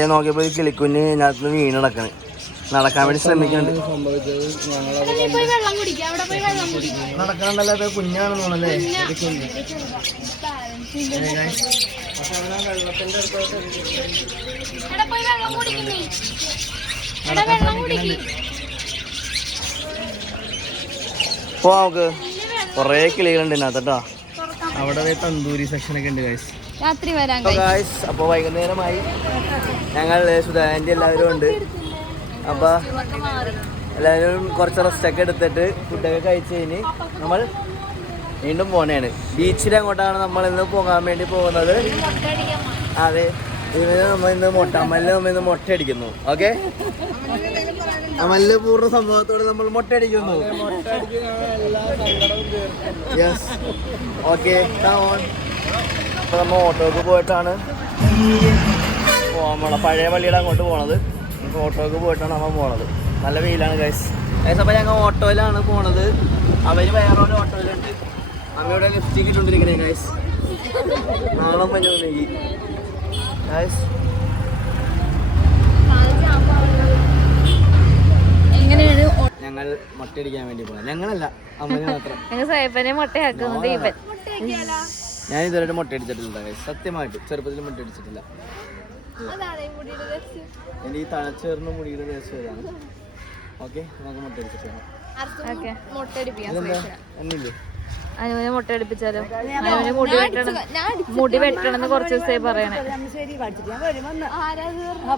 ഞാൻ നോക്കിയപ്പോ ഈ കിളിക്കുഞ്ഞ് ഇതിനകത്ത് വീണ് നടക്കണ്. നടക്കാൻ വേണ്ടി ശ്രമിക്കുന്നുണ്ട്. നടക്കണല്ലോ അത് കുഞ്ഞാണെന്ന് തോന്നല്ലേ പോവാ നമുക്ക്. കൊറേ കിളികളുണ്ട് ഇതിനകത്ത് കേട്ടോ. അവിടെ തന്തൂരി സെക്ഷനൊക്കെ ഉണ്ട് ഗൈസ് രാത്രി വരാൻ ഗൈസ് അപ്പോൾ വൈകുന്നേരമായി. ഞങ്ങൾ സുധാന്റെ എല്ലാവരും ഉണ്ട്. അപ്പോൾ എല്ലാവരും കുറച്ച് റെസ്റ്റ് ഒക്കെ എടുത്തിട്ട് ഫുഡൊക്കെ കഴിച്ച് കഴിഞ്ഞ് നമ്മൾ വീണ്ടും പോണേണ്. ബീച്ചിൽ അങ്ങോട്ടാണ് നമ്മൾ ഇന്ന് പോകാൻ വേണ്ടി പോകുന്നത്. അതെ. ഇതിന് നമ്മൾ ഇന്ന് മുട്ട അമ്മല്ല നമ്മൾ ഇന്ന് മുട്ട അടിക്കുന്നു. ഓക്കെ? അമലിന് പൂർണ സംഭവത്തോടെ നമ്മൾ മുട്ട അടിക്കുന്നു. യെസ് ഓക്കെ അപ്പൊ നമ്മൾ ഓട്ടോക്ക് പോയിട്ടാണ് പോകാൻ പോണത്. പഴയ പള്ളിയുടെ അങ്ങോട്ട് പോണത്. ഇപ്പം ഓട്ടോക്ക് പോയിട്ടാണ് നമ്മൾ പോണത്. നല്ല വെയിലാണ് ഗൈസ് ഗൈസ് അപ്പോൾ ഞങ്ങൾ ഓട്ടോയിലാണ് പോണത്. അവർ വേറെ ഒരു ഓട്ടോയിലുണ്ട് അമ്മയുടെ ലിഫ്റ്റ് ഇട്ടുകൊണ്ടിരിക്കണേ ഗൈസ് നാളെ മഞ്ഞി ഗൈസ് എങ്ങനെയാണ് ഞങ്ങൾ മുട്ടയടിക്കാൻ വേണ്ടി പോകാം ഞങ്ങളല്ല അമ്മ മാത്രം. ഞങ്ങൾ സേപ്പനെ മുട്ടയാക്കുന്നത് ഇവൻ. ഞാൻ ഇതുവരെ മുട്ട അടിച്ചിട്ടില്ല സത്യമായിട്ട് ചെറുപ്പത്തിൽ മുട്ട അടിച്ചിട്ടില്ല എന്റെ ഈ തണച്ചേർന്ന മുടിയുടെ ദേശം ഇതാണ്. ഓക്കെ നമുക്ക് മുട്ട അടിച്ചിട്ടാണ് അനുവിനെ മുട്ട അടിപ്പിച്ചാലോ അനുവിന് മുടി വെട്ടണം. മുടി വെട്ടണം എന്ന് കുറച്ച് ദിവസമായി പറയണേ. വാ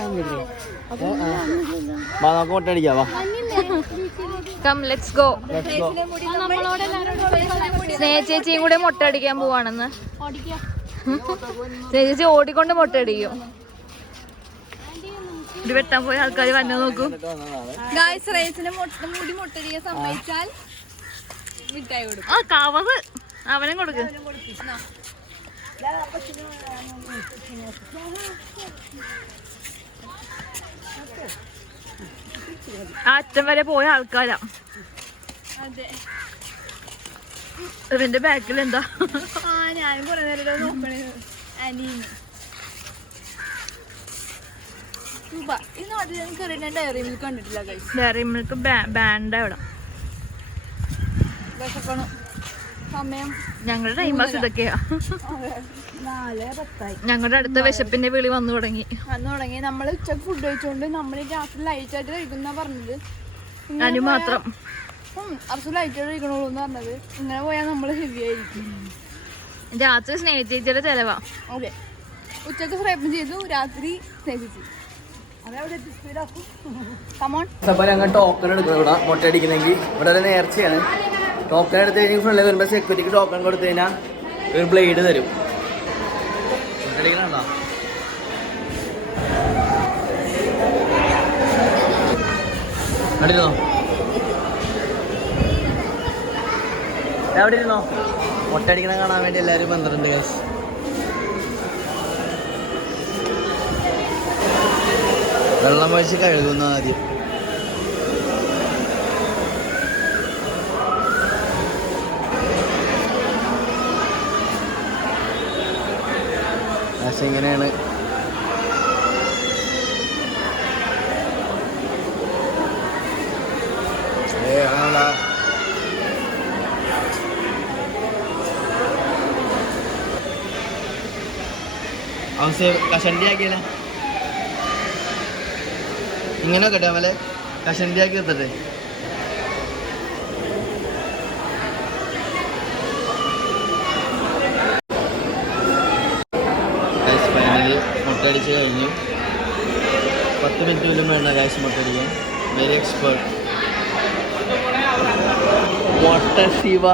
നമുക്ക് വാ come let's go Let's go. Sneha ചേച്ചിയും കൂടെ മുട്ട അടിക്കാൻ പോവാണെന്ന്. സ്നേഹ ചേച്ചി ഓടിക്കൊണ്ട് മുട്ട അടിക്കും. ഇത് വെട്ടാൻ പോയ ആൾക്കാർ വന്നു നോക്കൂ. ഗായ്സ് റേസിന് മുടി മുട്ടടിയെ സമ്മതിച്ചാൽ മിഠായി കൊടുക്കും. ആ കവറ് അവനും കൊടുക്ക്. ആ അറ്റം വരെ പോയ ആൾക്കാരാ. ഇവന്റെ ബാക്കിൽ എന്താ ഞാനും കുറെ നേരം നോക്കണേ. ഞാൻ ഡയറി മിൽക്ക് കണ്ടിട്ടില്ല ഡയറി മിൽക്ക് ബാൻഡ് അവിടെ വിശക്കണം. സമയം ഞങ്ങളുടെ ടൈം പാസ് ഇതൊക്കെയാ. നാല് പത്തായി. ഞങ്ങളുടെ അടുത്ത വിശപ്പിന്റെ വിളി വന്നു തുടങ്ങി. വന്നു തുടങ്ങി. നമ്മൾ ഉച്ചയ്ക്ക് ഫുഡ് കഴിച്ചുകൊണ്ട് നമ്മൾ രാത്രി ലൈറ്റ് ആയിട്ട് കഴിക്കുന്ന പറഞ്ഞത്. അനു മാത്രം. അർസ് ലൈറ്റ് ആയിട്ട് കഴിക്കണുള്ളൂ എന്ന് പറഞ്ഞത്. ഇങ്ങനെ പോയാൽ നമ്മൾ ഹെവി ആയിരിക്കും. രാത്രി സ്നേഹിച്ചേച്ചിയുടെ ചെലവാ. ഓക്കെ ഉച്ചയ്ക്ക് ഫ്രൈപ്പ് ചെയ്തു രാത്രി സ്നേഹിച്ചു. അപ്പൊ ഞങ്ങൾ ടോക്കൺ എടുക്കണം ഇവിടെ മുട്ട അടിക്കണമെങ്കിൽ. ഇവിടെ നേർച്ചയാണ്. ടോക്കൺ എടുത്ത് കഴിഞ്ഞാൽ ഫ്രണ്ടിൽ വരുമ്പോൾ സെക്യൂരിറ്റിക്ക് ടോക്കൺ കൊടുത്തു കഴിഞ്ഞാൽ ഒരു ബ്ലേഡ് തരും. മുട്ട അടിക്കണോ അടിയിരുന്നോ എവിടെ ഇരുന്നോ ഒട്ടടിക്കണ കാണാൻ വേണ്ടി എല്ലാവരും വന്നിട്ടുണ്ട് ഗൈസ് വെള്ളം ഒഴിച്ച് കഴുകുന്ന ആദ്യം. പക്ഷെ ഇങ്ങനെയാണ്. കഷണ്ടിയാക്കിയല്ല? ഇങ്ങനെ കേട്ടോ അമലെ കഷണ്ടിയാക്കി എത്തട്ടെ മുട്ടടിച്ച് കഴിഞ്ഞു. പത്ത് മിനിറ്റ് പോലും വേണ്ട കാശ് മുട്ടടിക്കാൻ. വെരി എക്സ്പേർട്ട് മുട്ട ശിവ.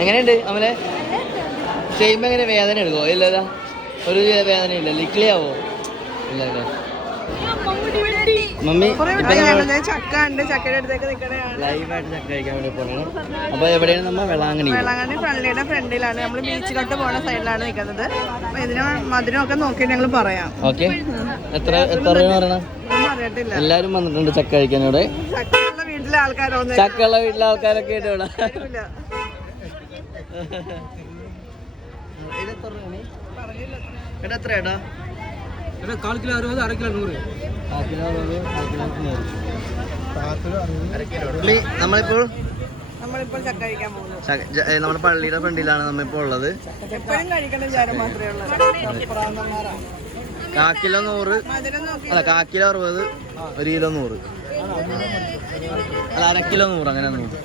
എങ്ങനെയുണ്ട് അമലെ? ചെയ്യുമ്പോൾ എങ്ങനെ വേദന എടുക്കുമോ ഇല്ലതാ ഒരു വേദന ഇല്ല ലിക്ലിയാവോ ഇല്ല അല്ലേ മമ്മി ചക്ക ഉണ്ട് ചക്കയുടെ അടുത്തേക്ക് നിൽക്കണതാണ് ലൈവായിട്ട് ചക്ക കഴിക്കാൻ വേണ്ടി പോകണം അപ്പൊ എവിടെയാണ് നമ്മൾ വെള്ളാങ്ങണി വെള്ളാങ്ങണി പള്ളിയുടെ ഫ്രണ്ടിലാണ് നമ്മൾ ബീച്ചിലോട്ട് പോണ സൈഡിലാണ് നിൽക്കുന്നത് അപ്പോൾ ഇതിന് മധുരമൊക്കെ നോക്കിയിട്ട് ഞങ്ങൾ പറയാം ഓക്കെ എത്ര എത്ര പറയണം എല്ലാരും വന്നിട്ടുണ്ട് ചക്ക കഴിക്കാൻ ഇവിടെ ചക്കയുള്ള വീട്ടിലെ ആൾക്കാരൊന്നും ചക്കയുള്ള വീട്ടിലെ ആൾക്കാരൊക്കെ ഉണ്ട് ഇവിടെ. എടാ എത്ര ഏട്ടാ കാൽ കിലോ അറുപത് അര കിലോ നൂറ് ഉള്ളി നമ്മളിപ്പോൾ നമ്മളിപ്പോൾ ചക്ക കഴിക്കാൻ നമ്മുടെ പള്ളിയുടെ ഫ്രണ്ടിലാണ് നമ്മളിപ്പോൾ ഉള്ളത്. എപ്പോഴും കഴിക്കണം വിചാരം മാത്രമേ ഉള്ളൂ. കാക്കിലോ നൂറ്? അല്ല കാക്കിലോ കിലോ അറുപത് ഒരു കിലോ നൂറ്. അല്ല അര കിലോ നൂറ് അങ്ങനെ നൂറ്.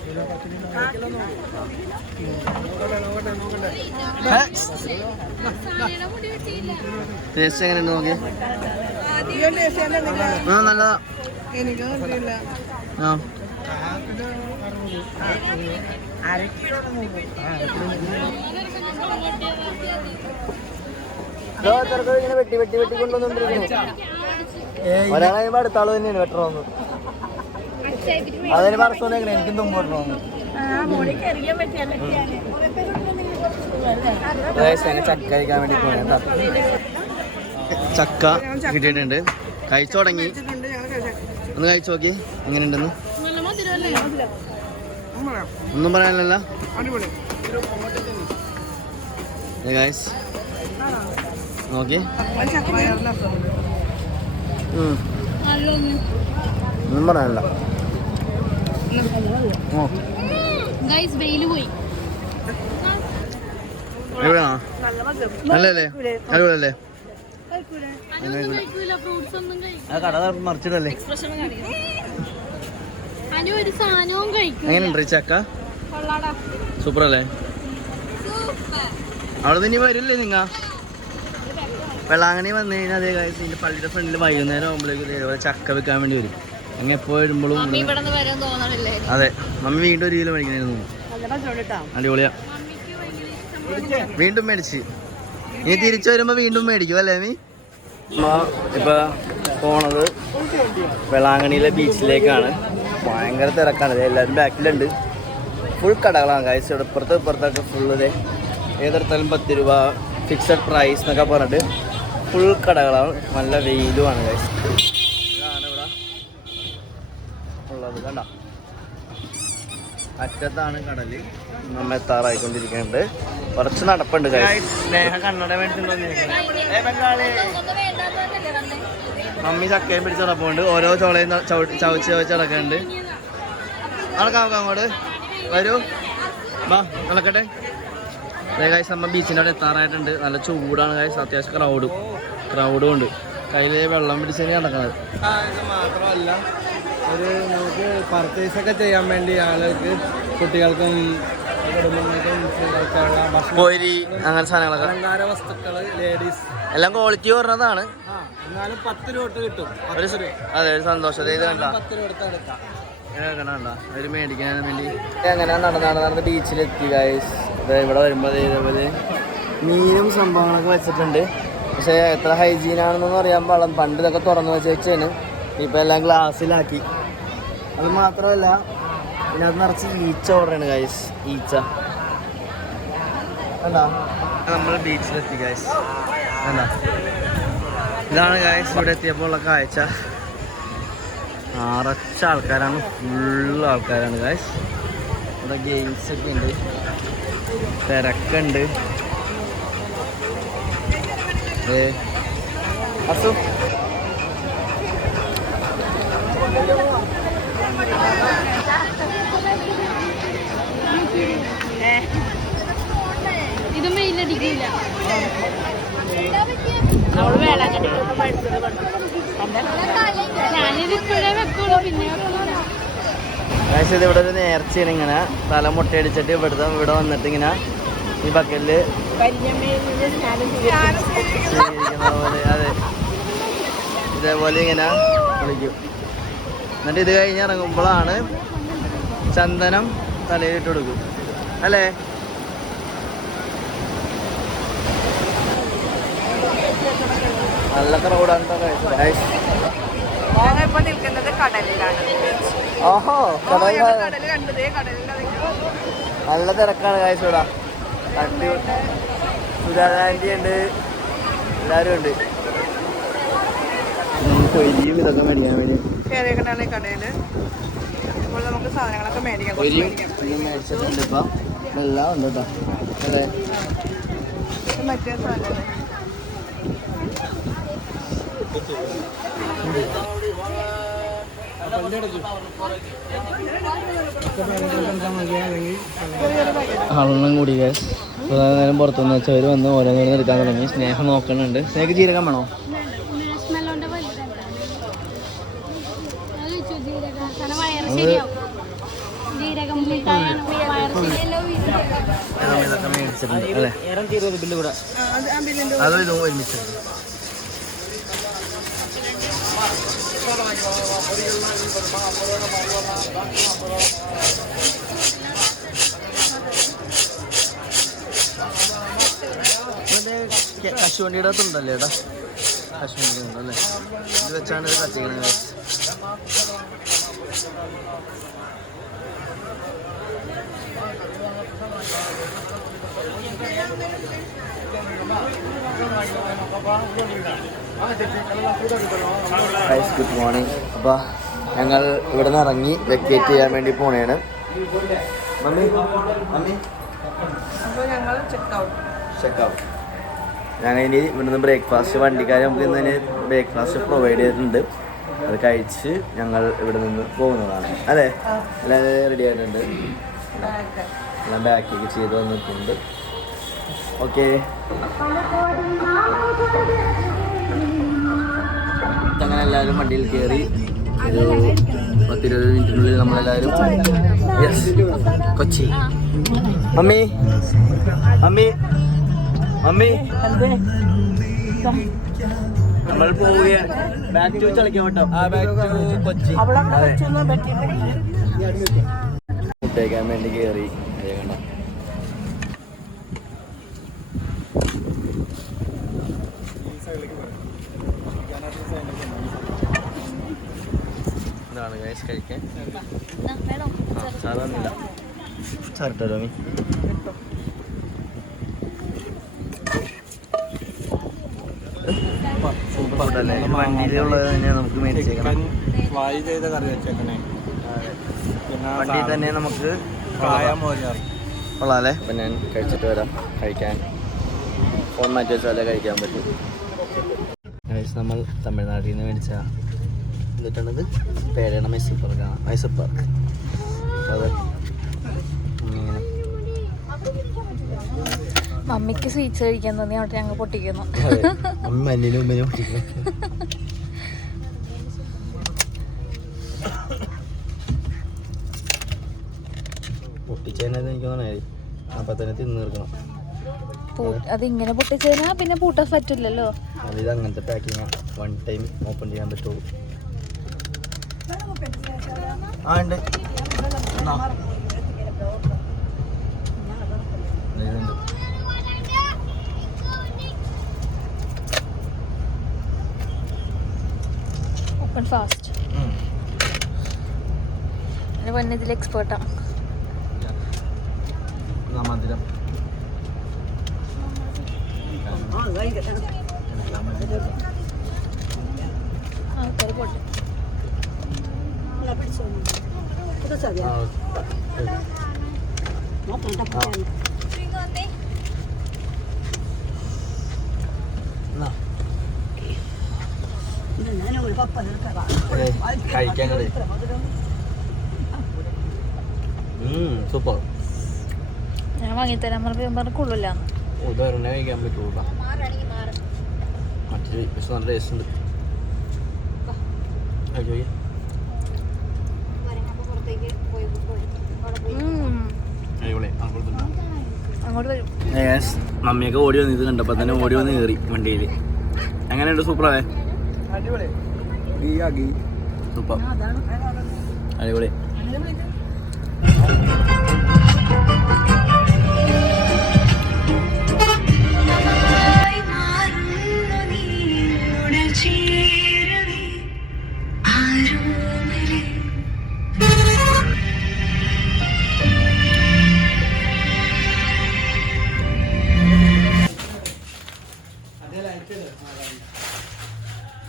ടേസ്റ്റ് എങ്ങനെയുണ്ട് നോക്കി ആ നല്ലതാ. ആ. ഇങ്ങനെ വെട്ടി വെട്ടി വെട്ടി കൊണ്ടുവന്നോണ്ടിരിക്കുന്നു. ഒരാളെ കഴിയുമ്പോ അടുത്ത ആൾ തന്നെയാണ് വെട്ടണമെന്ന് അതിന് പറച്ചോണ്ട് എങ്ങനെ എനിക്കും തുമ്പ് വെട്ടണമെന്ന് ചക്ക കഴിക്കാൻ വേണ്ടി പോയാ ചക്ക കിട്ടിയിട്ടുണ്ട്. കഴിച്ചു തുടങ്ങി. ഒന്ന് കഴിച്ചു നോക്കി. എങ്ങനെ ഉണ്ടെന്ന് മധുരം ഒന്നും ഗൈസ് നോക്കി. ഒന്നും പറയാനില്ല. ഗൈസ് വെയിൽ പോയി എവിടെയാണോ നല്ല മധുരം നല്ലല്ലേ അടിപൊളിയല്ലേ ഫ്രൂട്ട്സ് ഒന്നും ആ കട മറിച്ചിട്ടല്ലേ അനു എങ്ങനെയുണ്ട് ചക്ക? സൂപ്പർ അല്ലേ അവിടെ നിന്ന് ഇനി വരില്ലേ നിങ്ങ? വെള്ളാങ്ങണി വന്നു കഴിഞ്ഞാൽ അതേ കാര്യം ഇതിന്റെ പള്ളിയുടെ ഫ്രണ്ടിൽ വൈകുന്നേരം ആകുമ്പോഴേക്കും ഇതേപോലെ ചക്ക വെക്കാൻ വേണ്ടി വരും. അങ്ങ് എപ്പോ വരുമ്പോഴും അതെ മമ്മി വീണ്ടും ഒരു കിലോ കേട്ടോ അടിപൊളിയാ. വീണ്ടും മേടിച്ച്. നീ തിരിച്ചു വരുമ്പോ വീണ്ടും മേടിക്കും അല്ലേ നീ? ഇപ്പൊ പോണത് വെളാങ്കണിയിലെ ബീച്ചിലേക്കാണ്. ഭയങ്കര തിരക്കാണ്. എല്ലാവരും ബാക്കിലുണ്ട്. ഫുൾ കടകളാണ് കാഴ്ച ഇപ്പുറത്ത് ഇപ്പുറത്തൊക്കെ ഫുള്ള് ഏതെടുത്താലും പത്ത് രൂപ ഫിക്സഡ് പ്രൈസ് എന്നൊക്കെ പറഞ്ഞിട്ട് ഫുൾ കടകളാണ്. നല്ല വെയിലുമാണ് കാഴ്ച ഇതാണ് ഇവിടെ ഉള്ളത് കണ്ട? അറ്റത്താണ് കടൽ. നമ്മ എത്താറായിക്കൊണ്ടിരിക്കുന്നുണ്ട്. കുറച്ച് നടപ്പുണ്ട് സ്നേഹ കണ്ണട മമ്മി ചക്കയും പിടിച്ച് നടപ്പുണ്ട്. ഓരോ ചോളയും ചവച്ച് ചവച്ച് നടക്കുന്നുണ്ട്. നടക്കാം അങ്ങോട്ട്? വരൂ. വാ നടക്കട്ടെ. ഗായ്സ് നമ്മ ബീച്ചിന്റെ അവിടെ എത്താറായിട്ടുണ്ട്. നല്ല ചൂടാണ് ഗായ്സ് അത്യാവശ്യം ക്രൗഡും ക്രൗഡും ഉണ്ട്. കയ്യിൽ വെള്ളം പിടിച്ചാണ് നടക്കുന്നത്. ഇത് മാത്രമല്ല. ഒരു നമുക്ക് പർച്ചേസ് ഒക്കെ ചെയ്യാൻ വേണ്ടി ആളുകൾക്ക് കുട്ടികൾക്കും കുടുംബങ്ങൾക്കും സ്ത്രീകൾക്കുള്ള ഭക്ഷണം പൊരി അങ്ങനെ സാധനങ്ങളൊക്കെ. അലങ്കാര വസ്തുക്കൾ ലേഡീസ് എല്ലാം ക്വാളിറ്റി പറഞ്ഞതാണ് ആ എന്നാലും പത്ത് രൂപ തൊട്ട് കിട്ടും. ഒരു സ- അതെ ഒരു സന്തോഷം. ഇത് കണ്ട. പത്ത് രൂപ എടുത്ത് എടുക്കാം. കണ്ട ഒരു മേടിക്കാൻ വേണ്ടി. അങ്ങനെ നടന്ന് നടന്ന് നടന്ന് ബീച്ചിലെത്തി ഗൈസ് ഇവിടെ വരുമ്പോൾ ഇതേപോലെ മീനും സംഭവങ്ങളൊക്കെ വെച്ചിട്ടുണ്ട്. പക്ഷേ എത്ര ഹൈജീൻ ആണെന്നൊന്നും അറിയാൻ പാടില്ല. പണ്ട് ഇതൊക്കെ തുറന്നു വെച്ച് വെച്ചാണ് ഇപ്പം എല്ലാം ഗ്ലാസ്സിലാക്കി അത് മാത്രമല്ല പിന്നെ അത് നിറച്ച് ഈച്ച ഓർഡറാണ് ഗൈസ് ഈച്ച. നമ്മൾ ബീച്ചിലെത്തി ഗൈസ് അല്ല ഇതാണ് ഗൈസ് ഇവിടെ എത്തിയപ്പോൾ ഉള്ള കാഴ്ച. നിറച്ച ആൾക്കാരാണ് ഫുള്ള് ആൾക്കാരാണ് ഗൈസ് ഇവിടെ ഗെയിംസ് ഒക്കെ ഉണ്ട്. തിരക്കുണ്ട്. ഏ അസു. ഇത് മെയിലടിക്കില്ല അവൾ വേളാങ്കണ്ണി ഞാനിത് ഇപ്പോഴേ വെക്കുള്ളൂ പിന്നെ വെക്കൂല. ഗൈസ് ഇത് ഇവിടെ ഒരു നേർച്ചയാണ് ഇങ്ങനെ. തല മുട്ടയടിച്ചിട്ട് ഇവിടുത്തെ ഇവിടെ വന്നിട്ട് ഇങ്ങനെ ഈ ബക്കറ്റിൽ പോലെ അതെ. ഇതേപോലെ ഇങ്ങനെ വിളിക്കും. എന്നിട്ട് ഇത് കഴിഞ്ഞ് ഇറങ്ങുമ്പോഴാണ് ചന്ദനം തലയിലിട്ട് കൊടുക്കും അല്ലേ? നല്ല ക്രൗഡാണ് ഗൈസ് ഞങ്ങളിപ്പോ നിൽക്കുന്നത് കടലിലാണ്. ഓഹോ ഓ, കടൽ ഞങ്ങൾ കടലിലാണ് നല്ല തിരക്കാണ് കാഴ്ച ഇവിടെ. അടി സുരാജാന്റി ഉണ്ട്. എല്ലാവരും ഉണ്ട്. കൊയ്യും ഇതൊക്കെ മേടിക്കാൻ വേണ്ടി കയറിയേക്കണാണ് ഈ കടയിൽ. ഇപ്പോൾ നമുക്ക് സാധനങ്ങളൊക്കെ മേടിക്കാം മേടിച്ചിട്ടുണ്ട് ഇപ്പം. എല്ലാം ഉണ്ട് കേട്ടോ അതെ. ഇത് മറ്റേ സാധനം. ആളെണ്ണം കൂടി ഗ്യാസ് കുറേ നേരം പുറത്തുനിന്ന് വെച്ചവർ വന്ന് ഓരോന്നോരോന്ന് എടുക്കാൻ തുടങ്ങി. സ്നേഹം നോക്കുന്നുണ്ട് സ്നേഹം ജീരകം വേണോ? കശുവണ്ടിയുടെ അകത്തുണ്ടല്ലേ ഏട്ടാ കശുവണ്ടി ഉണ്ടല്ലേ ഇത് വെച്ചാണ് ഇത് കത്തിക്കണത് ഗൈസ് ഗുഡ് മോർണിംഗ് അപ്പോൾ ഞങ്ങൾ ഇവിടെ നിന്ന് ഇറങ്ങി വെക്കേറ്റ് ചെയ്യാൻ വേണ്ടി പോണേണ്. മമ്മി ഞങ്ങൾ ചെക്കൗട്ട് ഇനി ഇവിടുന്ന് ബ്രേക്ക്ഫാസ്റ്റ് വണ്ടിക്കാർ നമുക്ക് ഇന്ന് ബ്രേക്ക്ഫാസ്റ്റ് പ്രൊവൈഡ് ചെയ്തിട്ടുണ്ട്. അത് കഴിച്ച് ഞങ്ങൾ ഇവിടെ നിന്ന് പോകുന്നതാണ്. അല്ലേ? എല്ലാം റെഡി ആയിട്ടുണ്ട്. എല്ലാം ബാക്കിലേക്ക് ചെയ്ത് വന്നിട്ടുണ്ട്. ഓക്കെ അങ്ങനെ എല്ലാവരും വണ്ടിയിൽ കയറി ഒരു പത്തിരുപത് മിനിറ്റിനുള്ളിൽ നമ്മളെല്ലാവരും yes Kochi. Mummy. Mummy. Mummy. നമ്മൾ പോവുകയാണ്. ബാക്ക് ടു കളിക്കാൻ കേട്ടോ കൊച്ചി. ഫുഡേക്കാൻ വേണ്ടി കയറി എന്താണ് കഴിക്കാൻ. സാധാരണ സാറിട്ടോ ഫുഡല്ലേ വണ്ടിയിലുള്ളത് തന്നെ നമുക്ക് മേടിച്ചേക്കണം ഫ്രൈ ചെയ്ത കറി വെച്ചേക്കണേ. വണ്ടി തന്നെ നമുക്ക് മോരാർ കൊള്ളാല്ലേ അപ്പം ഞാൻ കഴിച്ചിട്ട് വരാം. കഴിക്കാൻ. ഫോൺ മാറ്റി വെച്ചാലേ കഴിക്കാൻ പറ്റും. നമ്മൾ തമിഴ്നാട്ടിൽ നിന്ന് മേടിച്ച എന്നിട്ടാണിത് പേരാണ് മൈസൂർ പാർക്കാണ് മൈസൂർ പാർക്ക് അപ്പോൾ അത് മമ്മിക്ക് സ്വീറ്റ്സ് കഴിക്കാൻ തോന്നി അവിടെ ഞങ്ങൾ പൊട്ടിക്കുന്നു. അതിങ്ങനെ പൊട്ടിച്ചാ പിന്നെ പൂട്ടാൻ പറ്റില്ലല്ലോ. അങ്ങനത്തെ വൺ ടൈം ഓപ്പൺ ചെയ്യാൻ പറ്റുള്ളൂ. ആ ഉണ്ട്. ഓപ്പൺ ഫാസ്റ്റ് എന്റെ പൊന്നെ ഇതിൽ എക്സ്പേർട്ടാണ് മധുരം. ആൾക്കാർ പോട്ടെ. ആ, എന്നാ. ഏയ്, കഴിക്കാൻ കളി സൂപ്പർ ഞാൻ വാങ്ങിത്തരാൻ പറഞ്ഞപ്പോൾ പറഞ്ഞു കൊള്ളില്ലാന്ന് ഉദാഹരണം കഴിക്കാൻ പറ്റുള്ളൂ മറ്റൊരു പക്ഷെ നല്ല ടേസ്റ്റ് ഉണ്ട്. മമ്മിയൊക്കെ ഓടി വന്ന് ഇത് കണ്ടപ്പോ തന്നെ ഓടി വന്ന് കയറി വണ്ടിയിൽ എങ്ങനെയുണ്ട്? സൂപ്പറാവേ അടിപൊളി. സൂപ്പർ. അടിപൊളി.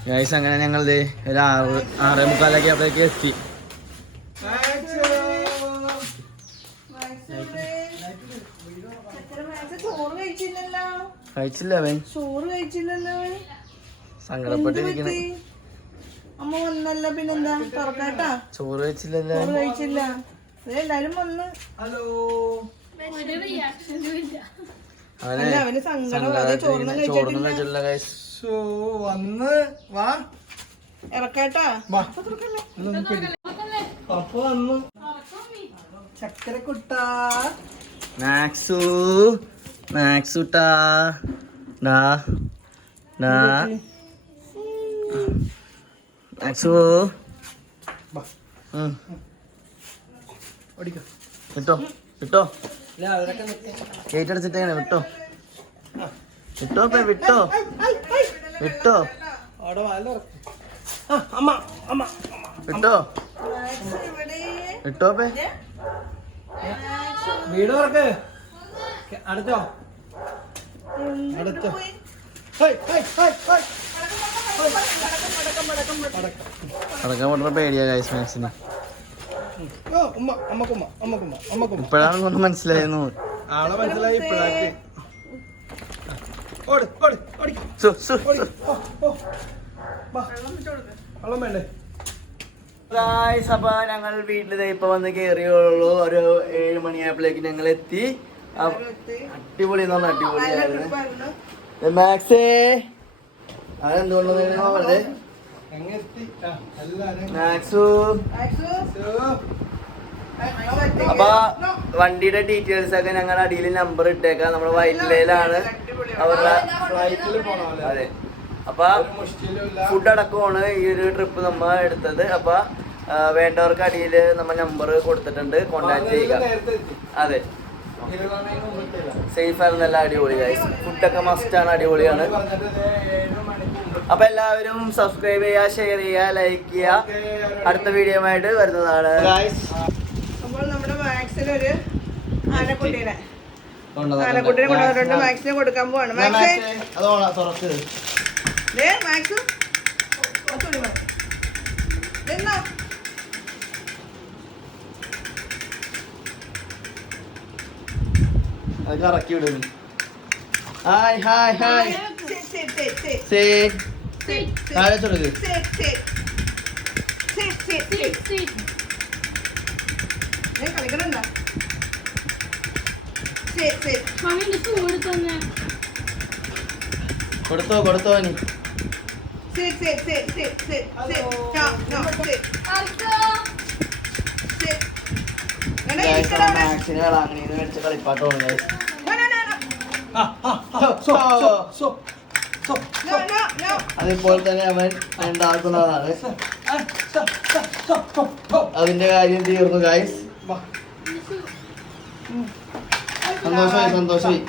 ഗൈസ് അങ്ങനെ ഞങ്ങൾ ഒരു ആറ് ആറേ മുക്കാലൊക്കെ അപ്പോഴേക്ക് എത്തി. കഴിച്ചില്ല അവൻ. ചോറ് കഴിച്ചില്ലല്ലോ സങ്കടപ്പെട്ടിരിക്കണ അമ്മ വന്നല്ലോ പിന്നെന്താ തുറക്കാട്ടാ ചോറ് കഴിച്ചില്ലല്ലോ ചോറ് കഴിച്ചില്ല എല്ലാരും വന്ന് ഹലോ അവനെ ചോറൊന്നും കഴിച്ചിട്ടില്ല സോ വന്ന് വാ. ഇറക്കാട്ടാ. അപ്പൊ വന്നു. ചക്കര കുട്ടാ മാക്സു. മാക്സുട്ടാ. ഡാ. ഡാ. ഗേറ്റ് വിട്ടോ. വിട്ടോ വിട്ടോ. വിട്ടോ. വിട്ടോ. വിട്ടോ വീട് തുറക്ക്. അടച്ചോ അടച്ചോ അടക്കം പറഞ്ഞ പേടിയാ ഗൈസ് മാക്സിന് ഇപ്പോഴാണ് കൊണ്ട് മനസ്സിലായിരുന്നു ആളെ മനസ്സിലായി ഇപ്പോഴാക്ക് ഓട് ഓട് ഓടി സു, സു, ഓടി സു. ഓ ഓ. വാ. വെള്ളം വേണ്ടേ ഗായ്സ് അപ്പൊ ഞങ്ങൾ വീട്ടിൽ ഇപ്പൊ വന്ന് കേറിയുള്ളൂ. ഒരു ഏഴ് മണിയായപ്പോഴേക്ക് ഞങ്ങൾ എത്തി അടിപൊളി എന്ന് പറഞ്ഞാൽ അടിപൊളിയായിരുന്നു മാക്സേ. അതെന്തുകൊണ്ടെന്ന് പറഞ്ഞത് മാക്സു. സോ, അപ്പൊ വണ്ടിയുടെ ഡീറ്റെയിൽസ് ഒക്കെ ഞങ്ങൾ അടിയിൽ നമ്പർ ഇട്ടേക്കാം. നമ്മുടെ വൈറ്റിലയിലാണ് അവരുടെ അതെ. അപ്പൊ ഫുഡ് അടക്കമാണ് ഈ ഒരു ട്രിപ്പ് നമ്മൾ എടുത്തത്. അപ്പൊ വേണ്ടവർക്ക് അടിയിൽ നമ്മൾ നമ്പർ കൊടുത്തിട്ടുണ്ട്. കോണ്ടാക്ട് ചെയ്യുക. അതെ. സേഫ് ആയിരുന്നു. നല്ല അടിപൊളി ഗൈസ് ഫുഡൊക്കെ മസ്റ്റ് ആണ്. അടിപൊളിയാണ്. അപ്പൊ എല്ലാവരും സബ്സ്ക്രൈബ് ചെയ്യുക ഷെയർ ചെയ്യുക ലൈക്ക് ചെയ്യുക. അടുത്ത വീഡിയോ ആയിട്ട് വരുന്നതാണ്. മാക്സിനൊരു ആനക്കുട്ടീനെ. ആനക്കുട്ടീനെ കൊണ്ടുവന്നിട്ടുണ്ട്. മാക്സിനെ കൊടുക്കാൻ പോവാണ്. മാക്സേ ദേ മാക്സ് വിടുന്നു ഹായ് ഹായ് ഹായ്. താഴെ കൊടുത്തോ കൊടുത്തോ നീ Sit. No, no. അതിപ്പോൾ തന്നെ അവൻ ഉണ്ടാക്കുന്നതാണ് അതിന്റെ കാര്യം തീർന്നു ഗായ്സ് വാ. സന്തോഷമായി സന്തോഷമായി.